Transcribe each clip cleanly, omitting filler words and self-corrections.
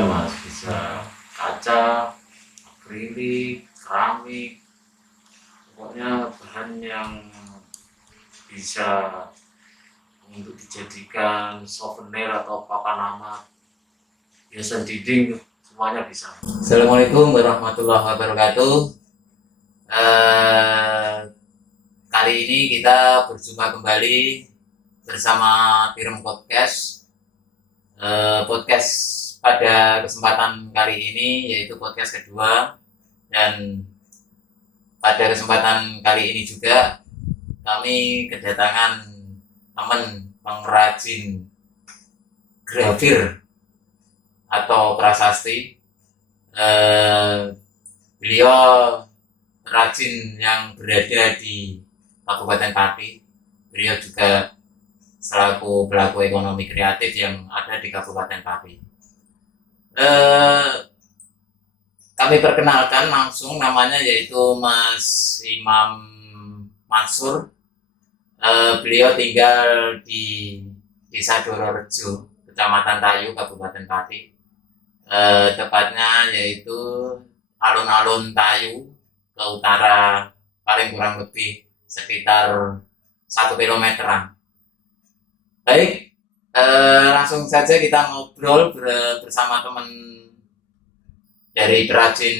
macam-macam mas, bisa kaca, akrilik, keramik, pokoknya bahan yang bisa untuk dijadikan souvenir atau papan nama, hiasan dinding, semuanya bisa. Assalamualaikum warahmatullahi wabarakatuh. Kali ini kita berjumpa kembali bersama Tirem Podcast. Podcast pada kesempatan kali ini yaitu podcast kedua, dan pada kesempatan kali ini juga kami kedatangan teman pengrajin grafir atau prasasti. Beliau rajin yang berada di Kabupaten Pati. Beliau juga selaku pelaku ekonomi kreatif yang ada di Kabupaten Pati. Kami perkenalkan langsung, namanya yaitu Mas Imam Mansur. Beliau tinggal di Desa Dororejo, Kecamatan Tayu, Kabupaten Pati. Tepatnya yaitu alun-alun Tayu ke utara, paling kurang lebih sekitar 1 kilometeran. Baik, langsung saja kita ngobrol bersama teman dari perajin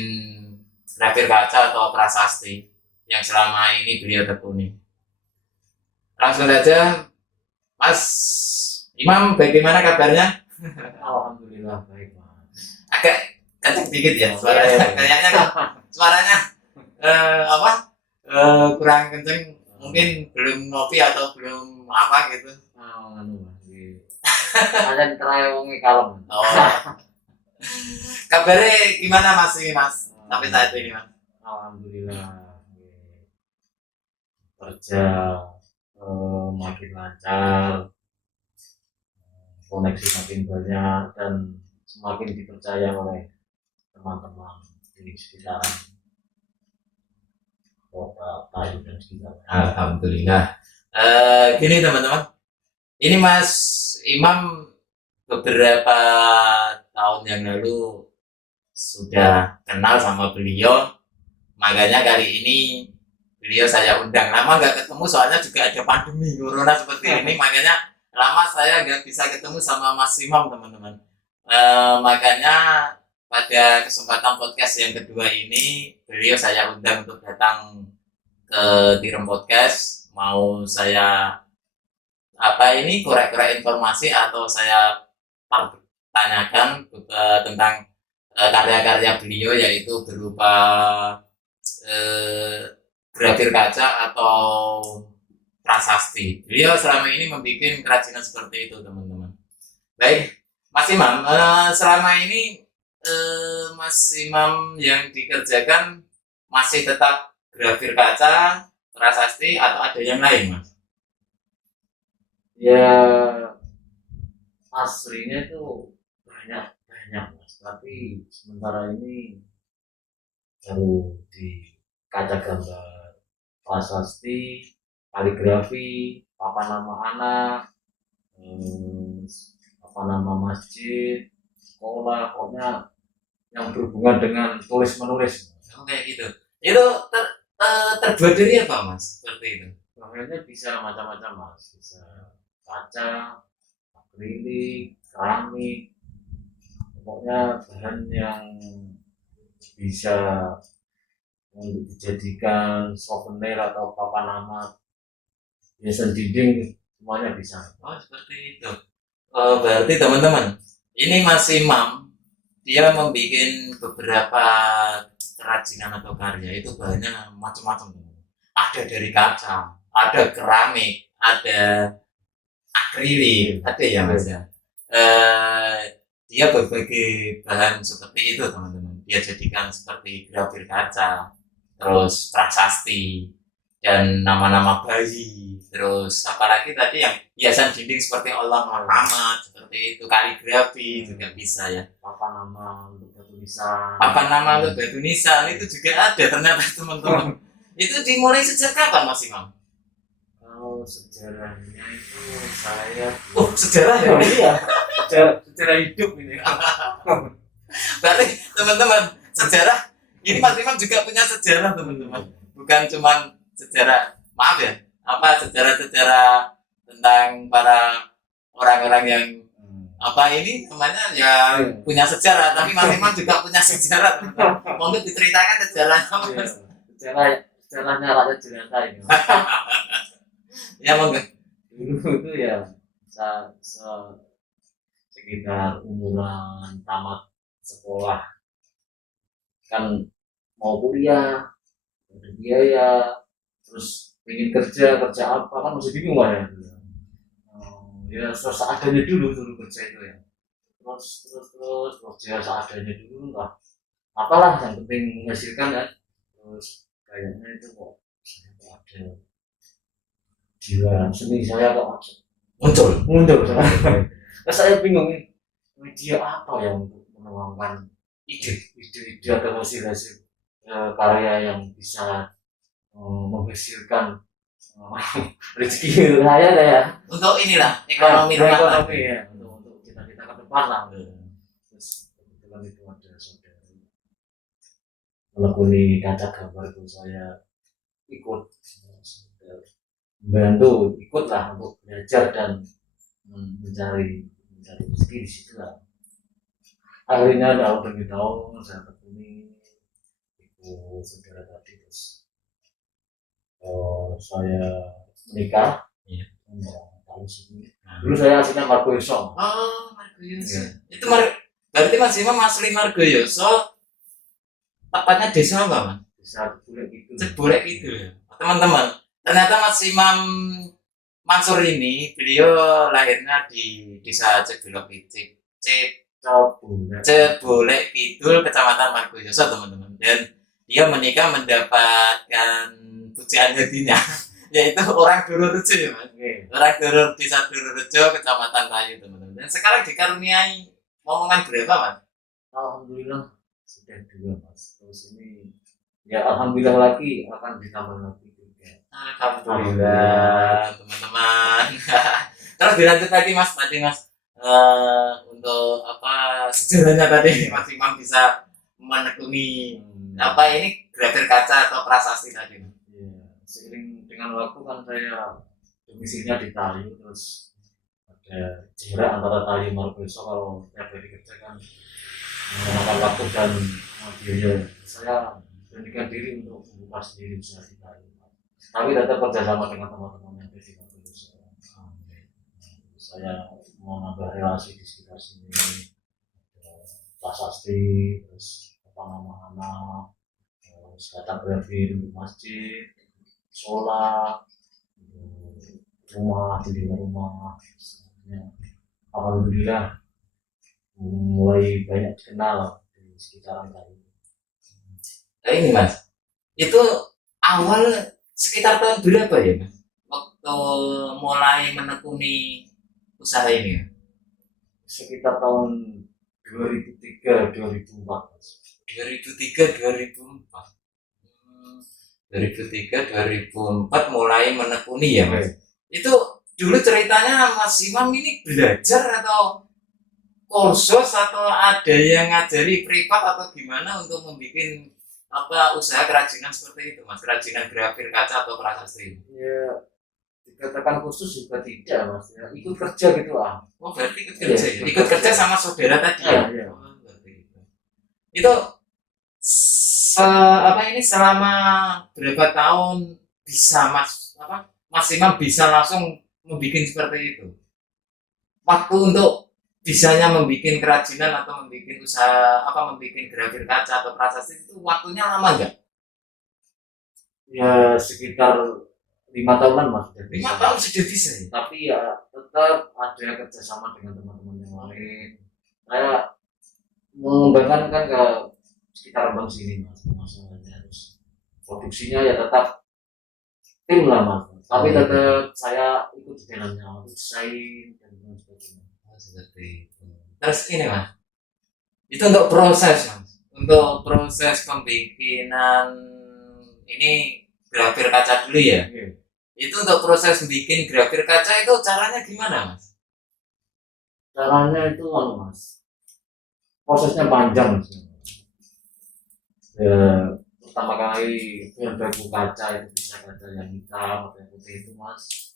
grafir kaca atau prasasti yang selama ini beliau tekuni. Langsung saja, Mas Imam, bagaimana kabarnya? Alhamdulillah baik mas. Agak kenceng dikit ya suaranya. Kayaknya suaranya kurang kenceng, mungkin belum ngopi atau belum apa gitu. Kalian terawangi kalem. Oh. Kabarnya gimana Mas ini Mas? Sampai saat ini Mas. Alhamdulillah kerja makin lancar, koneksi makin banyak dan semakin dipercaya oleh teman-teman di sekitaran kota Tayu dan sekitarnya. Alhamdulillah. Gini teman-teman, ini Mas Imam beberapa tahun yang lalu sudah kenal sama beliau, makanya kali ini beliau saya undang. Lama nggak ketemu soalnya juga ada pandemi corona seperti ini, makanya lama saya nggak bisa ketemu sama Mas Imam teman-teman. Makanya pada kesempatan podcast yang kedua ini beliau saya undang untuk datang ke Tirem Podcast. Mau saya korek-korek informasi atau saya tanyakan tentang karya-karya beliau, yaitu berupa grafir kaca atau prasasti. Beliau selama ini membuat kerajinan seperti itu teman-teman. Baik, Mas Imam, selama ini Mas Imam yang dikerjakan masih tetap grafir kaca, prasasti, atau ada yang lain Mas? Ya aslinya itu banyak mas, tapi sementara ini baru di kaca gambar, prasasti, kaligrafi, papan nama anak, apa nama masjid, sekolah, pokoknya yang berhubungan dengan tulis menulis. Kayak gitu. Itu terbuat dari apa Mas? Seperti itu. Bahannya bisa macam-macam mas, bisa kaca, akrilik, keramik, pokoknya bahan yang bisa untuk dijadikan souvenir atau papan nama, hiasan dinding, semuanya bisa. Oh seperti itu. Berarti teman-teman, ini Mas Imam dia membuat beberapa kerajinan atau karya itu bahannya macam-macam. Ada dari kaca, ada keramik, ada akrilik, ada ya Mas ya. Dia berbagai bahan seperti itu teman-teman. Dia jadikan seperti grafir kaca, terus prasasti, dan nama-nama bayi, terus apalagi tadi yang hiasan dinding seperti Allah Muhammad, seperti itu, kaligrafi juga bisa ya. Papan nama untuk batu nisan. Papan nama untuk batu nisan itu juga ada ternyata teman-teman. Itu dimulai sejak kapan Mas Imam? Kalau sejarahnya itu saya sejarah ya? iya sejarah hidup ini. Berarti teman-teman, sejarah ini Mas Imam juga punya sejarah teman-teman. Bukan cuma sejarah, maaf ya, apa sejarah-sejarah tentang para orang-orang yang apa ini namanya ya punya sejarah, tapi Mas Imam juga punya sejarah teman-teman. Monggo diceritakan sejarahnya Iya, Mas. sejarahnya rakyat jelata ini. Ya monggo. Dulu itu ya sekitar umuran tamat sekolah kan mau kuliah, ada biaya, terus ingin kerja apa kan masih bingung lah ya. Ya seadanya dulu kerja itu ya. Terus kerja seadanya dulu lah. Apalah yang penting menghasilkan ya. Terus kayaknya itu kok saya kok ada jiwa seni saya kok muncul Terus saya bingung nih media apa yang untuk menuangkan ide atau hasil karya yang bisa menghasilkan rezeki saya ya. Untuk inilah ekonomi rumah tangga. Ekonomi ya untuk kita ke depan lah. Terus kebetulan itu ada saudara melekuni kaca gambar itu saya ikut membantu ikutlah untuk belajar dan mencari rezeki di situ lah. Akhirnya tahun saya ketemu ikut saudara tadi terus saya menikah. Iya. Tahun sini. Dulu saya aslinya Margoyoso. Oh, Margoyoso. Iya. Itu berarti Mas Imam asli Margoyoso. Tepatnya desa apa, Mas? Desa Cebolek itu ya. Teman-teman, ternyata Mas Imam Mansur ini beliau lahirnya di desa Cebolek Kidul, Kecamatan Margoyoso, teman-teman. Dan dia menikah mendapatkan pujian hatinya, yaitu orang Dururejo ya, Mas. Orang desa Dururejo, Kecamatan Rayu, teman-teman. Dan sekarang dikaruniai omongan berapa, Mas? Alhamdulillah sudah 2, Mas. Terus ini ya alhamdulillah lagi akan ditambah lagi juga. Alhamdulillah, teman-teman. Terus dilanjut lagi Mas, tadi Mas untuk apa sejarahnya tadi Mas Imam bisa menekuni apa ini grafir kaca atau prasasti tadi. Ya, seiring dengan waktu kan saya domisilinya di Tayu, terus ada jarak antara Tayu Margoyoso kalau tiap hari kerja kan menggunakan waktu dan biaya. Saya beranikan diri untuk membuka sendiri usaha di Tayu, tapi tetap kerjasama dengan teman-teman yang ada di Margoyoso. Saya mau nambah relasi di sekitar sini, prasasti, terus apa nama-nama, kata grafir masjid, sholat, rumah, jendela rumah. Alhamdulillah mulai banyak dikenal di sekitaran kami. Nah ini Mas, itu awal sekitar tahun berapa ya Mas? Waktu mulai menekuni usaha ini? Sekitar tahun 2003 2004. 2003 2004. 2003 2004 mulai menekuni ya Mas. Itu dulu ceritanya Mas Imam ini belajar atau kursus atau ada yang ngajari privat atau gimana untuk membuat apa usaha kerajinan seperti itu Mas, kerajinan grafir kaca atau prasasti? Ya dikatakan khusus juga tidak Mas, ya ikut kerja gitu lah. Oh berarti ikut kerja, ya? Ikut kerja sama saudara tadi ya? Iya. Oh, berarti itu apa ini selama berapa tahun bisa Mas Imam bisa langsung membuat seperti itu? Waktu untuk bisanya membuat kerajinan atau membuat usaha membuat grafir kaca atau prasasti itu waktunya lama nggak? Ya sekitar 5 tahunan Mas. 5 tahun sudah bisa ya? Tapi ya tetap ada kerjasama dengan teman-teman yang lain. Saya mengembangkan kan ke sekitar Rembang sini Mas, masalahnya terus produksinya ya tetap tim lah Mas. Tapi tetap saya ikut di dalamnya, desain dan sebagainya. Seperti itu. Terus ini Mas, itu untuk proses Mas, untuk proses pembikinan ini grafir kaca dulu ya. Itu untuk proses bikin grafir kaca itu caranya gimana Mas? Caranya itu Mas, prosesnya panjang Mas. Ya, pertama kali bahan baku kaca itu bisa kaca yang hitam atau yang putih itu Mas.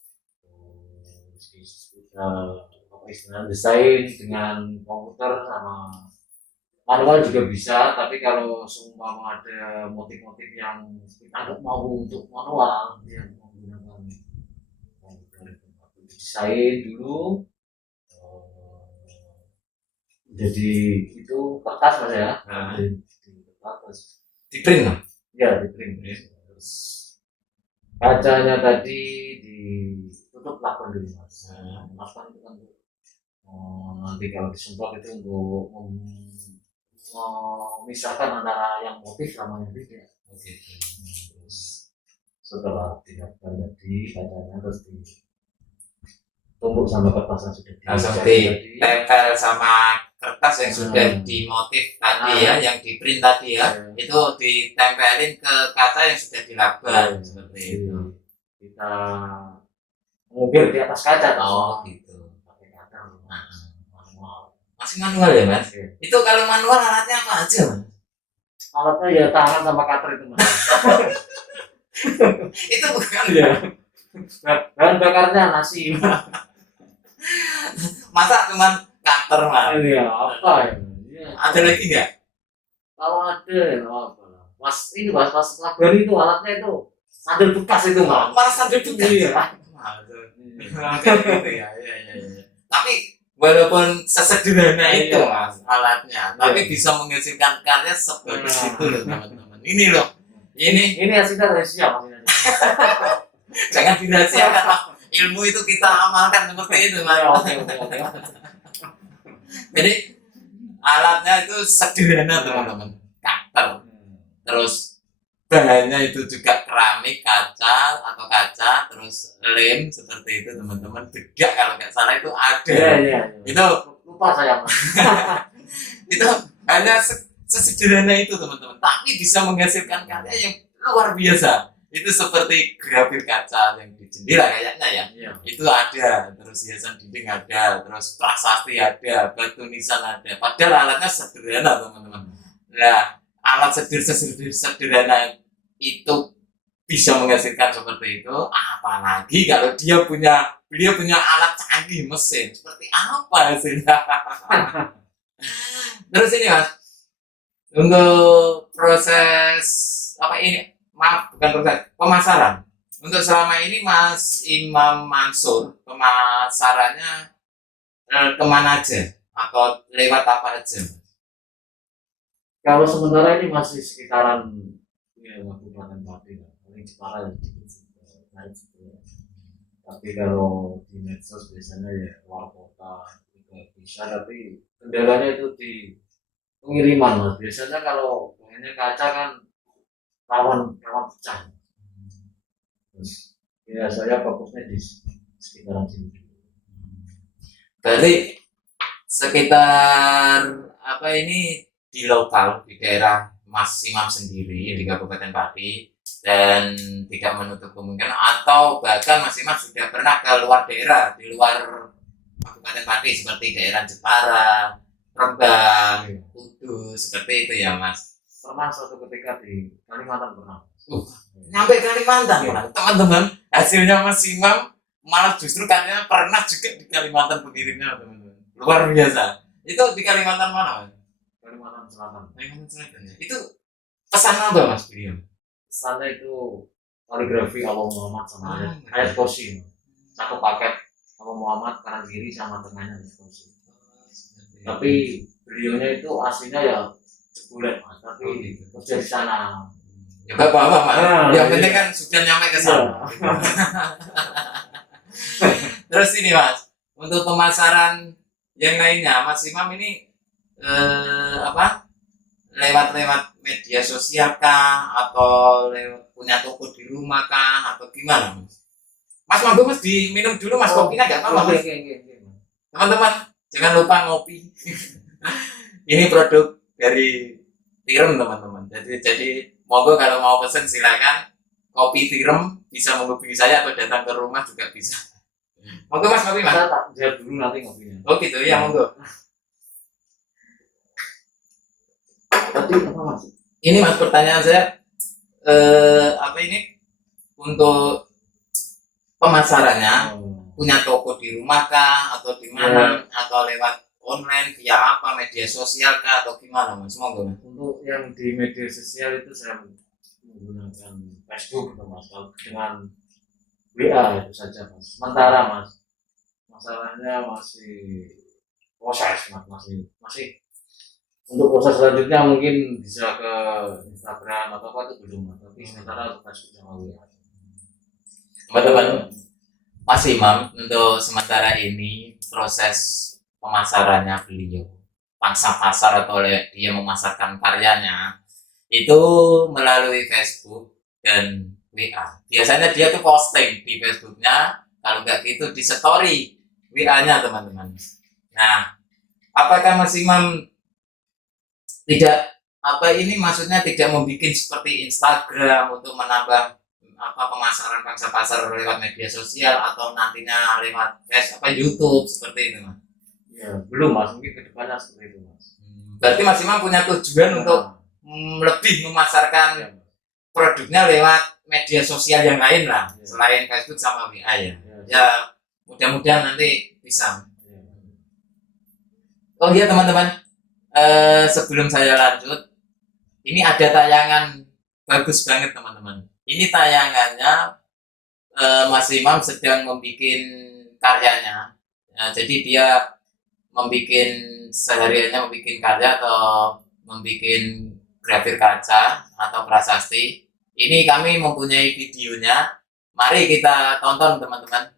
Terus kita apa istilahnya desain dengan komputer sama manual juga bisa, tapi kalau seumpama ada motif-motif yang kita nggak mau untuk manual, dia menggunakan komputer itu. Desain dulu, eh, jadi itu kertas Mas ya, Nah, di kertas, di print lah. ya di print. Terus kacanya tadi ditutup lakban dulu Mas. Lakban itu kan nanti kalau disemprot itu untuk memisahkan antara yang motif sama yang tidak. Oke. Terus setelah dilakukan tadi kacanya terus ditumbuk sama kertas yang sudah Langsung dijahit tadi. ditempel sama kertas yang sudah dimotif tadi ya, yang di print tadi ya, itu ditempelin ke kaca yang sudah dilakban seperti itu. Kita mengukir di atas kaca. Oh gitu. Pakai kaca Nah, manual. masih manual ya Mas? Oke. Itu kalau manual alatnya apa aja Mas? Alatnya ya tangan sama cutter itu Mas. Itu bukan Iya. Bahan bakarnya nasi. masa cuman cutter Mas? Iya, apa ya? Iya. Ada lagi nggak? Kalau ada ya apa lah. Mas ini Mas labari itu alatnya itu sandal bekas itu Mas. Malah sambil juga. Iya. Kayak gitu ya, iya. Tapi walaupun sesederhana itu Iya. Mas alatnya, tapi Iya. bisa menghasilkan karya sebagus Nah. itu loh teman-teman. Ini loh, ini Ini hasilnya rahasia Mas. jangan dirahasiakan Mas. Ilmu itu kita amalkan seperti itu Mas. Oke. Jadi alatnya itu sederhana teman-teman, cutter. Terus bahannya itu juga keramik, kaca atau kaca, terus lem seperti itu teman-teman. Bedak kalau nggak salah itu ada. Iya. Itu Lupa saya Mas. itu hanya sesederhana itu teman-teman, tapi bisa menghasilkan karya yang luar biasa. Itu seperti grafir kaca yang di jendela kayaknya ya, Iya. itu ada, terus hiasan dinding ada, terus prasasti ada, batu nisan ada, padahal alatnya sederhana teman-teman. Nah, alat sederhana itu bisa menghasilkan seperti itu, apalagi kalau beliau punya alat canggih mesin, seperti apa hasilnya. Terus ini Mas, untuk proses apa ini, maaf bukan proses, pemasaran. Untuk selama ini Mas Imam Mansur pemasarannya kemana aja atau lewat apa aja? Kalau sementara ini masih sekitaran ya Kabupaten Pati lah. Paling Jepara ya. Naik gitu ya. Tapi kalau di medsos biasanya ya luar kota juga bisa, tapi kendalanya itu di pengiriman Mas. Biasanya kalau bahannya kaca kan rawan pecah. Terus ya saya fokusnya di sekitaran sini. Berarti sekitar apa ini di lokal di daerah Mas Imam sendiri di Kabupaten Pati, dan tidak menutup kemungkinan atau bahkan Mas Imam sudah pernah ke luar daerah di luar Kabupaten Pati seperti daerah Jepara, Rembang, Kudus seperti itu ya Mas. Pernah suatu ketika di Kalimantan pernah. Sampai Kalimantan Mas. Teman-teman, hasilnya Mas Imam malah justru katanya pernah juga di Kalimantan pengirimnya teman-teman. Luar biasa. Itu di Kalimantan mana Mas? Kalimantan Selatan. Kalimantan Selatan ya. Itu pesan apa Mas beliau? Pesannya itu kaligrafi Allah Muhammad sama Ah, ayat kursi. Satu paket Allah Muhammad kanan kiri sama tengahnya ayat kursi. Tapi beliaunya itu aslinya ya Jebulet Mas, tapi kerja di sana. Ya apa-apa Mas. Ah, Yang iya. penting kan sudah nyampe ke sana. Terus ini Mas, untuk pemasaran yang lainnya, Mas Imam ini apa? Lewat media sosial kah, atau punya toko di rumah kah, atau gimana Mas? Mas monggo Mas diminum dulu Mas, kopinya nggak apa-apa Mas. Teman-teman jangan lupa ngopi. Ini produk dari Tirem teman-teman. Jadi monggo kalau mau pesen silakan. Kopi Tirem bisa menghubungi saya atau datang ke rumah juga bisa. Monggo Mas, kopi Mas. Saya tak jawab dulu nanti ngopinya. Oh gitu ya, monggo. Tadi apa mas? Ini Mas pertanyaan saya, apa ini untuk pemasarannya, Oh, punya toko di rumah kah atau di mana atau lewat online via apa media sosial kah atau gimana Mas? Monggo Mas. untuk yang di media sosial itu saya menggunakan Facebook itu mas. Kalau dengan WA itu saja mas. Sementara mas, masalahnya masih proses mas, masih untuk proses selanjutnya mungkin bisa ke Instagram atau apa itu belum mas. Tapi sementara untuk Facebook sama WA. Teman-teman, Mas Imam untuk sementara ini proses pemasarannya beliau pangsa pasar atau dia memasarkan karyanya itu melalui Facebook dan WA. Biasanya dia tuh posting di Facebooknya, kalau nggak gitu di story WA-nya teman-teman. Nah, apakah Mas Imam tidak apa ini maksudnya tidak membuat seperti Instagram untuk menambah apa pemasaran pangsa pasar lewat media sosial atau nantinya lewat YouTube seperti itu Mas? Ya belum mas, mungkin kedepannya seperti itu mas. Berarti Mas Imam punya tujuan untuk lebih memasarkan Ya, mas. produknya lewat media sosial yang lain lah Ya. selain Facebook sama WA ya. Ya, Ya mudah-mudahan nanti bisa. ya. Oh iya teman-teman, sebelum saya lanjut, ini ada tayangan bagus banget teman-teman. Ini tayangannya Mas Imam sedang membuat karyanya. Jadi dia membuat sehariannya membuat karya atau membuat grafir kaca atau prasasti. Ini kami mempunyai videonya. Mari kita tonton teman-teman.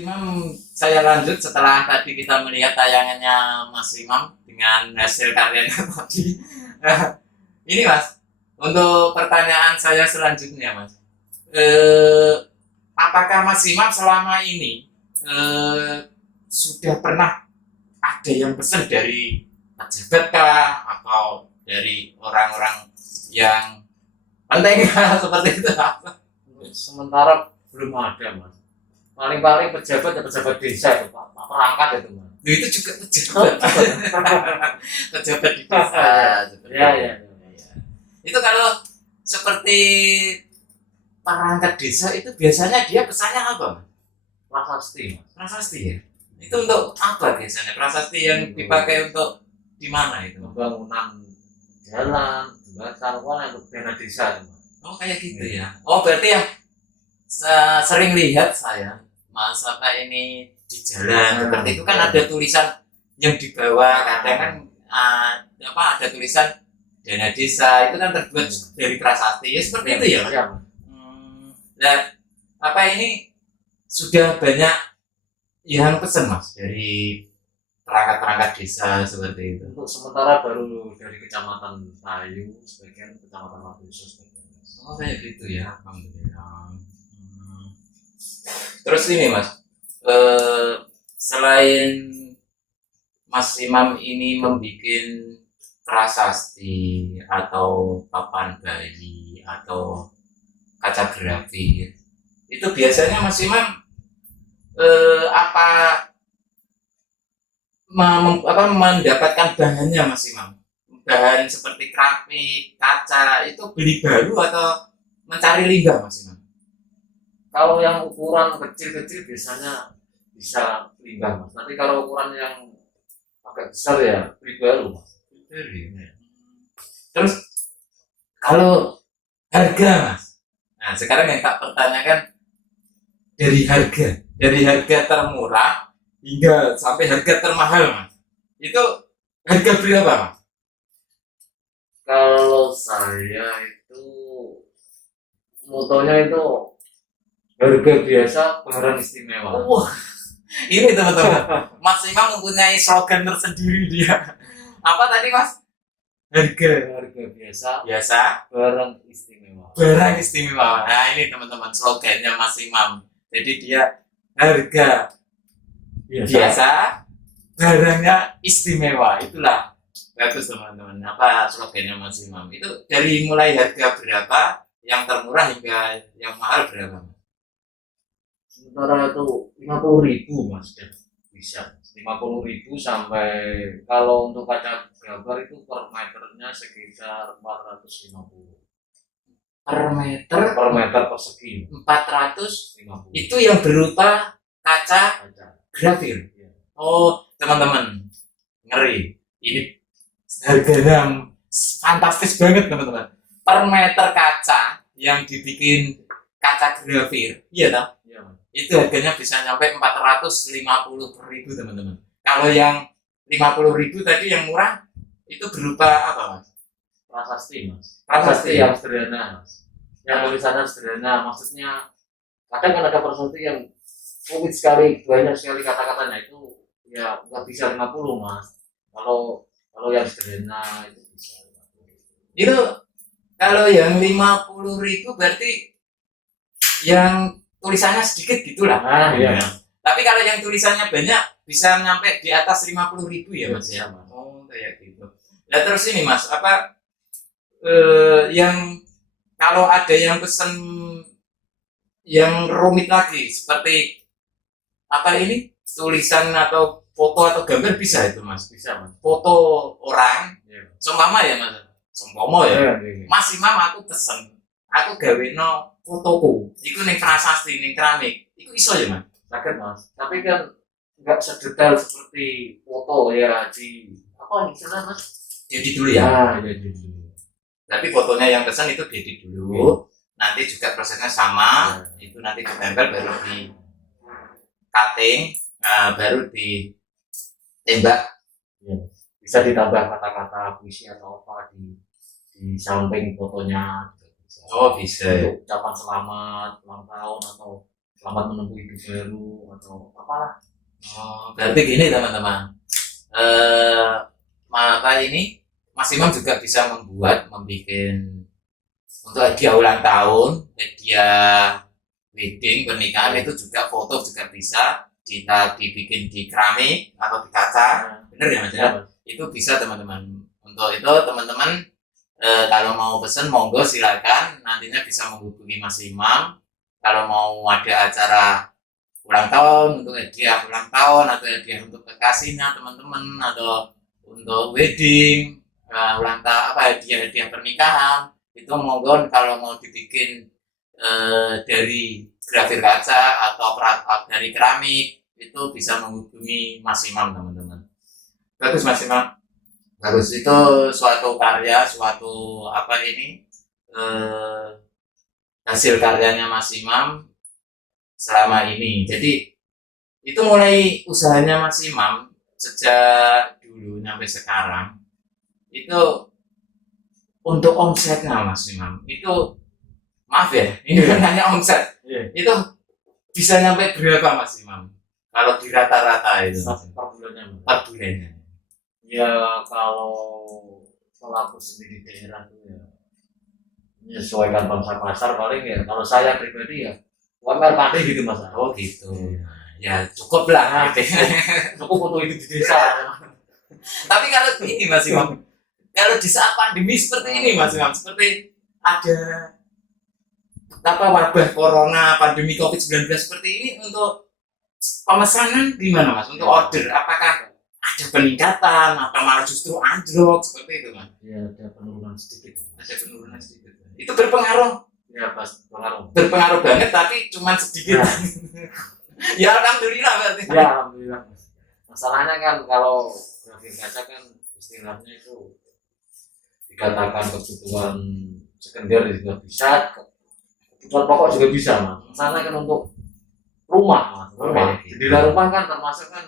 Imam, saya lanjut setelah tadi kita melihat tayangannya Mas Imam dengan hasil karyanya tadi. Ini Mas, untuk pertanyaan saya selanjutnya Mas, eh, apakah Mas Imam selama ini sudah pernah ada yang pesan dari pejabat kah atau dari orang-orang yang penting kah seperti itu? Sementara belum ada mas. Paling-paling pejabat ya pejabat desa itu pak perangkat itu mas. Itu juga pejabat. Pejabat di desa. Ya ya. Itu kalau seperti perangkat desa itu biasanya dia pesannya apa? Prasasti mas. Prasasti ya? Itu untuk apa biasanya? Prasasti yang dipakai untuk di mana itu? Pembangunan jalan, jembatan, untuk dana desa itu mas. Oh kayak gitu ya. Oh berarti yang sering lihat saya Mas apa ini di jalan seperti itu kan ada tulisan yang di bawah kadang kan apa ada tulisan dana desa itu kan terbuat dari prasasti ya seperti itu ya. Ya, Nah apa ini sudah banyak yang pesen mas dari perangkat-perangkat desa seperti itu. untuk sementara baru dari kecamatan Tayu, sebagian kecamatan Mabuso sebagian. Oh kayak gitu ya, alhamdulillah. Terus ini mas, selain Mas Imam ini membuat prasasti atau papan bayi atau kaca grafit, itu biasanya Mas Imam apa mendapatkan bahannya Mas Imam? Bahan seperti keramik, kaca itu beli baru atau mencari limbah Mas Imam? Kalau yang ukuran kecil-kecil biasanya bisa limbah mas. Tapi kalau ukuran yang agak besar ya beli baru mas. Terus kalau harga mas, nah sekarang yang tak pertanyakan dari harga termurah hingga sampai harga termahal mas, itu harga berapa mas? Kalau saya itu motonya itu harga biasa barang istimewa. Wah, ini teman-teman, Mas Imam mempunyai slogan tersendiri dia. Apa tadi mas? Harga biasa Biasa, barang istimewa. barang istimewa. Nah ini teman-teman slogannya Mas Imam. Jadi dia harga biasa, barangnya istimewa. Itulah bagus teman-teman. Apa slogannya Mas Imam? Itu dari mulai harga berapa, yang termurah hingga yang mahal berapa? Sementara itu 50.000 mas ya. Bisa 50.000 sampai kalau untuk kaca gambar itu per meternya sekitar 450 Per meter persegi 450. 50 Itu yang berupa kaca kaca. grafir. Ya. Oh teman-teman, ngeri. Ini harganya fantastis banget teman-teman. Per meter kaca yang dibikin kaca grafir, iya toh? Iya, Mas. Itu harganya bisa nyampe 450.000 teman-teman. Kalau yang 50.000 tadi yang murah itu berupa apa mas? Prasasti mas. Prasasti. Prasasti yang sederhana mas. Yang tulisannya sederhana. Maksudnya kadang kan ada prasasti yang rumit sekali, banyak sekali kata-katanya itu ya nggak bisa 50 mas. Kalau yang sederhana itu bisa 50. Itu kalau yang 50.000 berarti yang tulisannya sedikit gitulah. Nah, iya. Tapi kalau yang tulisannya banyak bisa nyampe di atas 50.000 ya mas ya. Mas. Oh kayak gitu. Nah terus ini mas, apa yang kalau ada yang pesen yang rumit lagi seperti apa ini tulisan atau foto atau gambar bisa itu mas? Bisa mas. Foto orang, Iya. seumpama ya mas, seumpama ya. Iya. Mas Imam aku pesen, aku gaweno fotoku, itu ning prasasti ning keramik, itu iso ya mas? Sakit mas. Tapi kan nggak sedetail seperti foto ya di apa istilahnya mas? Jadi dulu ya. Ya jadi. Tapi fotonya yang pesan itu diedit dulu, nanti juga prosesnya sama, itu nanti ditempel baru di cutting, baru ditembak. Ya. Bisa ditambah kata-kata puisi atau apa di samping fotonya. Bisa. Oh bisa. Untuk ucapan selamat ulang tahun atau selamat menempuh hidup baru atau apalah. Oh, berarti gini teman-teman, maka ini Mas Imam juga bisa membuat untuk hadiah ulang tahun, hadiah wedding pernikahan itu juga foto juga bisa kita dibikin di keramik atau di kaca, bener ya mas ya? Itu bisa teman-teman. Untuk itu teman-teman kalau mau pesen monggo silakan, nantinya bisa menghubungi Mas Imam. Kalau mau ada acara ulang tahun, untuk hadiah ulang tahun atau hadiah untuk kekasihnya teman-teman, atau untuk wedding, ulang tahun apa hadiah pernikahan, itu monggo kalau mau dibikin dari grafir kaca atau dari keramik itu bisa menghubungi Mas Imam teman-teman. Bagus Mas Imam, bagus itu suatu karya, suatu apa ini hasil karyanya Mas Imam selama ini. Jadi itu mulai usahanya Mas Imam sejak dulu sampai sekarang itu untuk omsetnya Mas Imam itu, maaf ya ini kan hanya omset, itu bisa nyampe berapa Mas Imam kalau di rata-rata itu per bulannya. per bulannya? Ya kalau pelaku sendiri daerah itu ya menyesuaikan bangsa pasar paling ya, kalau saya pribadi ya UMR padi gitu mas. Oh gitu ya, cukup lah Cukup untuk hidup di desa. tapi kalau ini Mas Imam, kalau di saat pandemi seperti ini Mas Imam, seperti ada apa wabah corona, pandemi COVID-19 seperti ini, untuk pemesanan gimana Mas? Untuk order apakah ada peningkatan atau malah justru anjlok seperti itu Mas? Ya ada penurunan sedikit. Ada penurunan sedikit. Itu berpengaruh? Ya pas pengaruh. Berpengaruh banget tapi cuma sedikit. Ya alhamdulillah berarti. Ya alhamdulillah. Masalahnya kan kalau grafir kaca kan istilahnya itu dikatakan kebutuhan sekunder juga bisa, kebutuhan pokok juga bisa mas. Masalahnya kan untuk rumah mas, rumah jendela rumah kan termasuk kan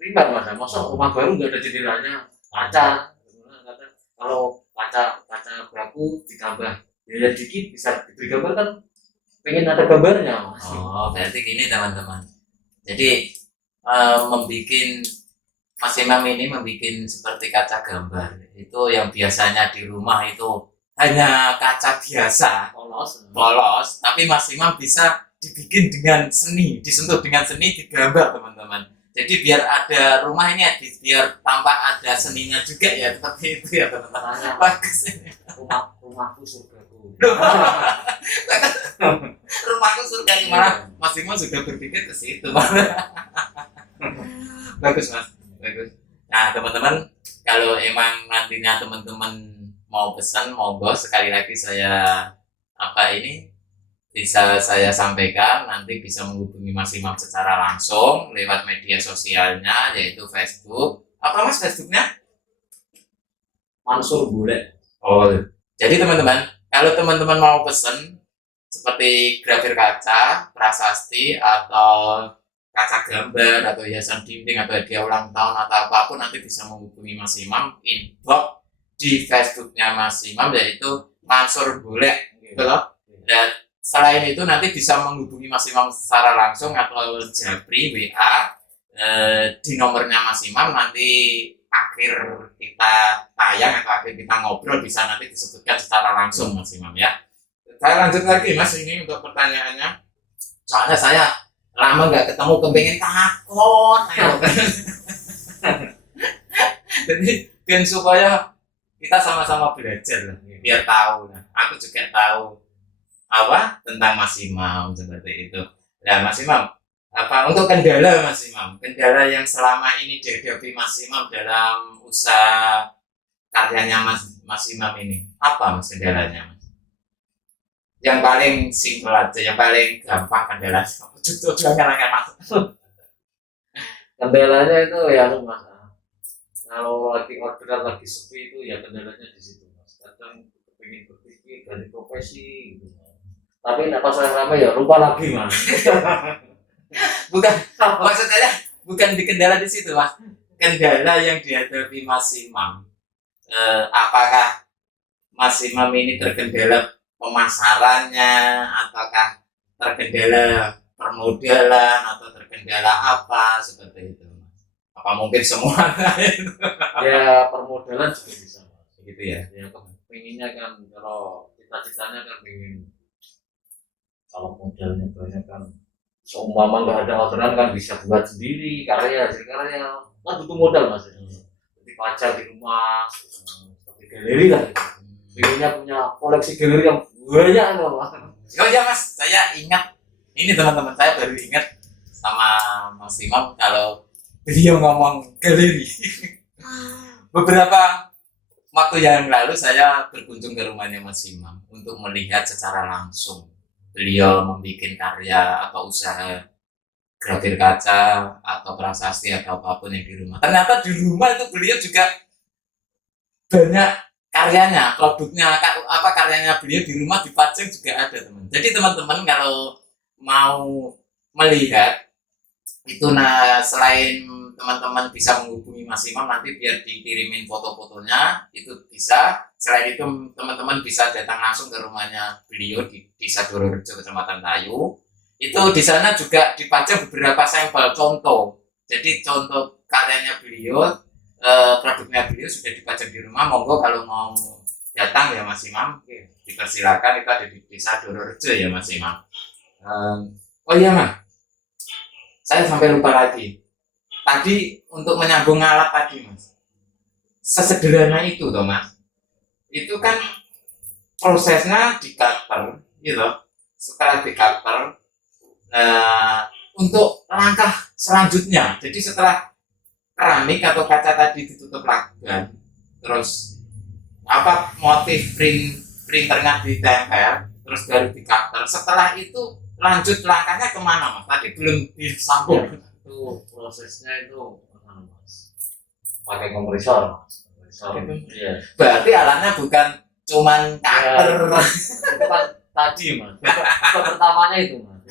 primer mas. Masa rumah baru nggak ada jendelanya, kaca. Kalau kaca baku ditambah biaya dikit bisa diberi gambar kan, pengen ada gambarnya mas. Oh berarti gini teman-teman, jadi membikin Mas Imam ini membikin seperti kaca gambar itu yang biasanya di rumah itu hanya kaca biasa polos, tapi Mas Imam bisa dibikin dengan seni, disentuh dengan seni, digambar teman-teman. Jadi biar ada rumah ini biar tampak ada seninya juga ya, seperti itu ya teman-teman. Bagus ini. Rumahku surgaku. Rumahku surga, malah Mas Imam sudah berpikir ke situ. Bagus Mas, bagus. Nah teman-teman, kalau emang nantinya teman-teman mau pesan, monggo sekali lagi saya bisa saya sampaikan, nanti bisa menghubungi Mas Imam secara langsung lewat media sosialnya yaitu Facebook. Apa Mas Facebooknya? Mansur Bule. Oh, jadi teman-teman, kalau teman-teman mau pesen seperti grafir kaca, prasasti atau kaca gambar atau hiasan dinding atau hadiah ulang tahun atau apapun, nanti bisa menghubungi Mas Imam, inbox di Facebooknya Mas Imam yaitu Mansur Bule, gitu loh. Dan selain itu nanti bisa menghubungi Mas Imam secara langsung atau japri WA di nomornya Mas Imam, nanti akhir kita tayang atau akhir kita ngobrol bisa nanti disebutkan secara langsung Mas Imam ya. Saya lanjut lagi Mas ini untuk pertanyaannya, soalnya saya lama nggak ketemu, kepengen takut. Jadi biar supaya kita sama-sama belajar biar tahu. Aku juga tahu apa tentang Mas Imam seperti itu. Nah Mas Imam, apa untuk kendala Mas Imam, kendala yang selama ini dihadapi Mas Imam dalam usaha karyanya Mas Imam ini, apa Mas kendalanya Mas? Yang paling simpel aja, yang paling gampang kendalanya. Tujuannya Mas. Kendalanya itu ya mas, kalau lagi orderan lagi sepi itu ya kendalanya di situ mas. Kadang pengen berpikir dari profesi gitu. Tapi pas saya ramai ya lupa lagi mas. Bukan, maksudnya bukan di kendala di situ Mas. Kendala yang dihadapi Mas Imam, apakah Mas Imam ini terkendala pemasarannya, ataukah terkendala permodalan, atau terkendala apa seperti itu? Apa mungkin semua? Ya permodalan juga bisa mas. Gitu ya. Ya pengennya kan kalau cita-citanya kan pengen kalau modalnya banyak kan seumpama nggak ada orderan kan bisa buat sendiri karya jadi karya kan butuh modal mas jadi pacar di rumah seperti galeri lah gitu. Pengennya punya koleksi galeri yang banyak loh mas. Oh ya Mas, saya ingat ini teman-teman, saya baru ingat sama Mas Imam kalau beliau ngomong galeri. Beberapa waktu yang lalu saya berkunjung ke rumahnya Mas Imam untuk melihat secara langsung beliau membuat karya atau usaha grafir kaca atau prasasti atau apapun yang di rumah. Ternyata di rumah itu beliau juga banyak karyanya, produknya, karyanya beliau di rumah dipajang juga ada teman. Jadi teman-teman kalau mau melihat itu, nah selain teman-teman bisa menghubungi Mas Imam nanti biar dikirimin foto-fotonya itu bisa. Selain itu teman-teman bisa datang langsung ke rumahnya beliau di Desa Dororejo Kecamatan Tayu. Itu di sana juga dipajang beberapa sampel contoh. Jadi contoh karyanya beliau, produknya beliau sudah dipajang di rumah. Monggo kalau mau datang ya Mas Imam, dipersilakan. Itu ada di Desa Dororejo ya Mas Imam. Oh iya Mas, saya sampai lupa lagi. Tadi untuk menyambung alat tadi Mas, sesederhana itu toh Mas, itu kan prosesnya di cutter gitu. Setelah di cutter, untuk langkah selanjutnya, jadi setelah keramik atau kaca tadi ditutup lakban, terus motif printernya ditempel, terus baru di cutter. Setelah itu lanjut langkahnya kemana Mas? Tadi belum disambung. Itu prosesnya itu mas pakai kompresor mas. Iya. Berarti alatnya bukan cuman cutter. Itu kan tadi mas pertamanya itu mas.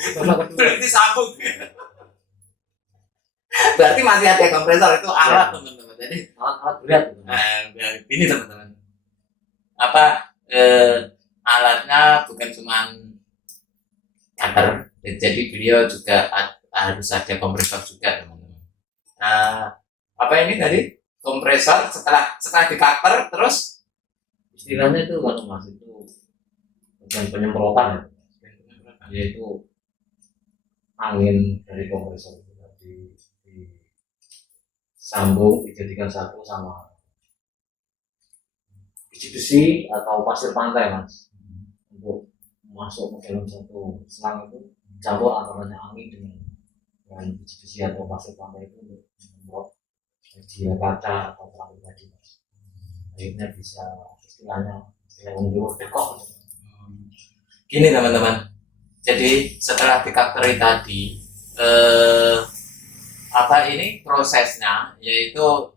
Belum disambung. Berarti masih ada kompresor, itu alat teman-teman. Jadi alat berat ini teman-teman, alatnya bukan cuman cutter, jadi beliau juga harus ada kompresor juga teman-teman. Ini tadi kompresor setelah di cutter, terus istilahnya itu kan mas itu bukan penyemprotan yaitu angin dari kompresor itu disambung dijadikan satu sama biji besi atau pasir pantai mas untuk masuk ke dalam satu selang itu campur antaranya angin dengan biji besi atau pasir pantai itu untuk membuat media kaca atau terang tadi mas. Akhirnya bisa istilahnya menjauh dekok. Gini teman-teman, jadi setelah di cutter tadi ini prosesnya yaitu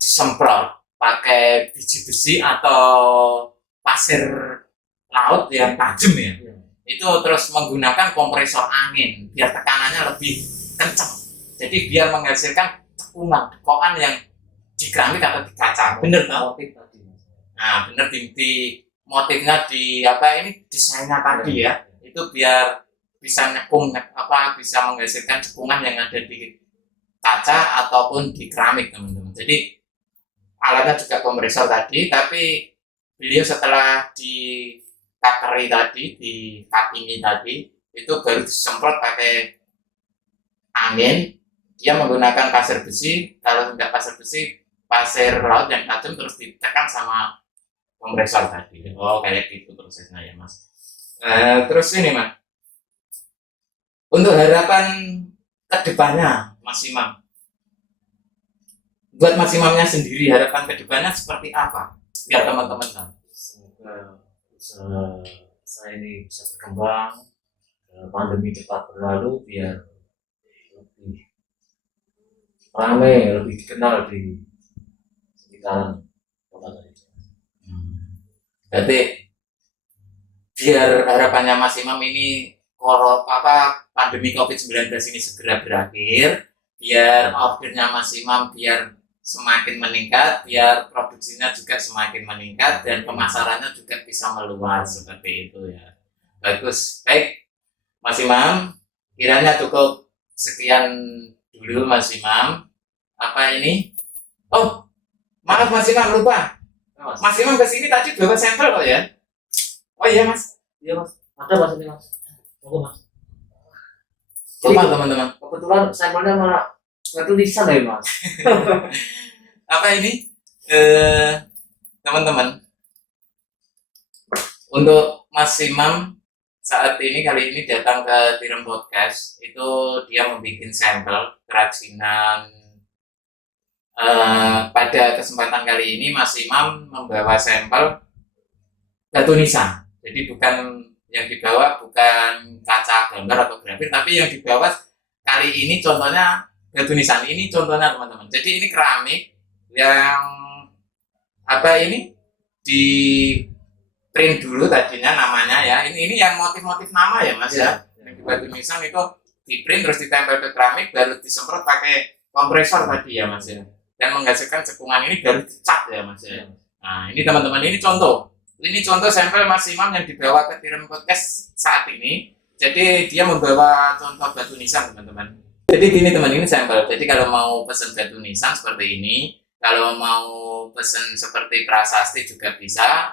disemprot pakai biji besi atau pasir laut yang tajam ya. Itu terus menggunakan kompresor angin biar tekanannya lebih kencang. Jadi biar menghasilkan dekokan yang di keramik atau di kaca. Bener toh? Motif tadi. Nah, bener di motifnya di desainnya tadi ya. Itu biar bisa bisa menghasilkan cekungan yang ada di kaca ataupun di keramik teman-teman. Jadi alatnya juga kompresor tadi, tapi beliau setelah di cuttery tadi, di cutting tadi, itu baru disemprot pakai angin. Dia menggunakan pasir besi, kalau tidak pasir besi, pasir laut yang tajam, terus ditekan sama kompresor tadi. Oh, kayak gitu prosesnya ya Mas. Terus ini Mas, untuk harapan kedepannya Mas Imam, buat Mas Imamnya sendiri, harapan kedepannya seperti apa? Biar teman-teman tahu. Semoga saya ini bisa berkembang, pandemi cepat berlalu biar lebih ramai, lebih dikenal di sekitaran kota tadi. Berarti biar harapannya Mas Imam ini pandemi COVID-19 ini segera berakhir, biar ordernya Mas Imam biar semakin meningkat, biar produksinya juga semakin meningkat dan pemasarannya juga bisa meluas seperti itu ya. Bagus, baik Mas Imam, kiranya cukup sekian dulu Mas Imam. Oh, maaf Mas Imam, lupa. Mas Imam kesini tadi bawa sampel kok ya? Oh iya Mas. Iya Mas, ada Mas ini Mas. Oh, Mas. Lupa teman-teman. Kebetulan sampelnya malah tulisan ya Mas. Apa ini? Teman-teman, untuk Mas Imam saat ini kali ini datang ke Tirem Podcast, itu dia membuat sampel kerajinan. Pada kesempatan kali ini Mas Imam membawa sampel batu nisan. Jadi bukan yang dibawa bukan kaca gambar atau grafir, tapi yang dibawa kali ini contohnya batu nisan. Ini contohnya teman-teman. Jadi ini keramik yang apa ini di print dulu tadinya namanya ya. Ini yang motif-motif nama ya Mas ya. Yang di batu nisan itu di print terus ditempel ke keramik baru disemprot pakai kompresor tadi ya Mas ya. Dan menghasilkan cekungan ini baru dicat ya Mas ya. Nah ini teman-teman ini contoh. Ini contoh sampel Mas Imam yang dibawa ke Tirem Podcast saat ini. Jadi dia membawa contoh batu nisan teman-teman. Jadi gini teman, ini sampel. Jadi kalau mau pesen batu nisan seperti ini, kalau mau pesen seperti prasasti juga bisa,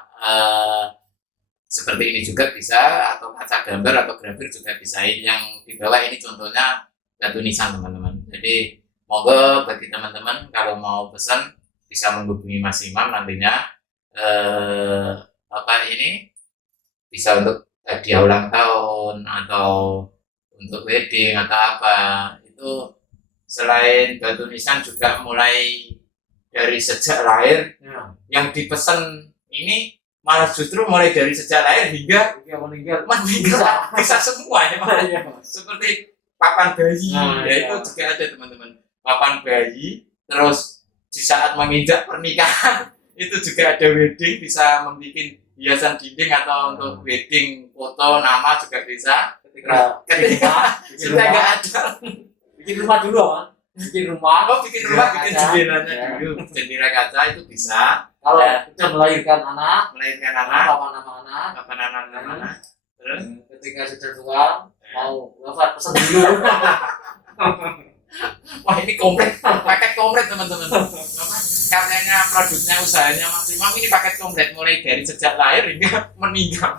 seperti ini juga bisa, atau kaca gambar atau grafir juga bisa. Yang dibawa ini contohnya batu nisan teman-teman. Jadi monggo bagi teman-teman kalau mau pesen bisa menghubungi Mas Imam nantinya. Apa ini bisa untuk hadiah ulang tahun atau untuk wedding atau apa. Itu selain batu nisan juga mulai dari sejak lahir Ya. yang dipesan ini malah justru mulai dari sejak lahir hingga Meninggal. bisa semua ya Mas. Iya. Seperti papan bayi Nah, ya iya. itu juga ada teman-teman, papan bayi, terus di saat menginjak pernikahan itu juga ada wedding, bisa membuat hiasan dinding atau untuk wedding foto nama juga bisa. Ketika Sudah nggak ada. bikin rumah dulu Mas. Bikin rumah. Oh bikin rumah, bikin Kaca. jendelanya Ya. dulu, jendela kaca itu bisa. Kalau Ya. sudah melahirkan anak, Melahirkan anak, apa nama anak, kapan anak, terus ketika sudah tua mau wafat pesan dulu. wah ini komplit, paket komplit teman-teman. Apa? Karyanya, produknya, usahanya Mas Imam ini paket komplit mulai dari sejak lahir hingga meninggal.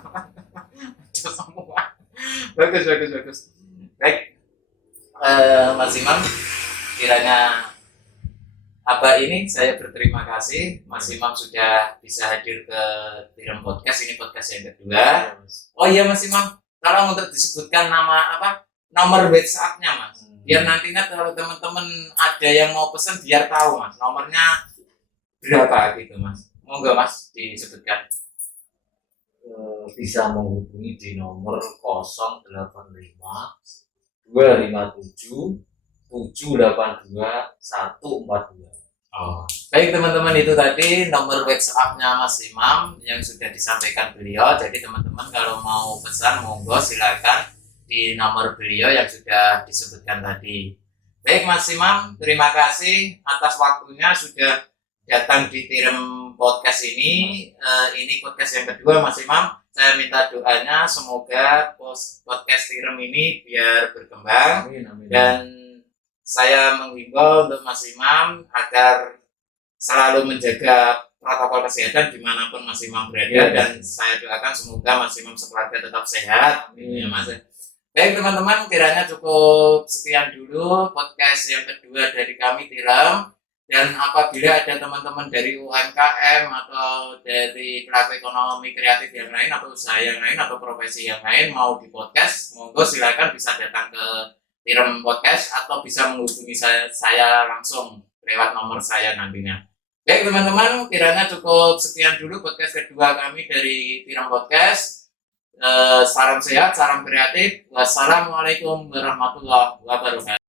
Ada semua. Bagus. Baik, Mas Imam, kiranya apa ini saya berterima kasih Mas Imam sudah bisa hadir ke Tirem Podcast. Ini podcast yang kedua. Oh iya Mas Imam, tolong untuk disebutkan nama apa nomor WhatsApp-nya Mas. Biar nantinya kalau teman-teman ada yang mau pesan biar tahu Mas nomornya berapa gitu Mas. Monggo Mas disebutkan. Bisa menghubungi di nomor 085 257 782 142. Oh, baik teman-teman, itu tadi nomor WhatsApp-nya Mas Imam yang sudah disampaikan beliau. Jadi teman-teman kalau mau pesan monggo silakan di nomor beliau yang sudah disebutkan tadi. Baik Mas Imam, terima kasih atas waktunya sudah datang di Tirem Podcast ini. Ini podcast yang kedua Mas Imam. Saya minta doanya semoga podcast Tirem ini biar berkembang. Amin, amin. Dan saya menghimbau untuk Mas Imam agar selalu menjaga protokol kesehatan dimanapun Mas Imam berada, Ya, dan saya doakan semoga Mas Imam sekeluarga tetap sehat. Ya Mas. Baik teman-teman, kiranya cukup sekian dulu podcast yang kedua dari kami Tirem. Dan apabila ada teman-teman dari UMKM atau dari pelaku ekonomi kreatif yang lain atau usaha yang lain atau profesi yang lain mau di podcast, monggo silakan bisa datang ke Tirem Podcast atau bisa menghubungi saya langsung lewat nomor saya nantinya. Baik teman-teman, kiranya cukup sekian dulu podcast kedua kami dari Tirem Podcast. Salam sehat, salam kreatif. Wassalamualaikum warahmatullahi wabarakatuh.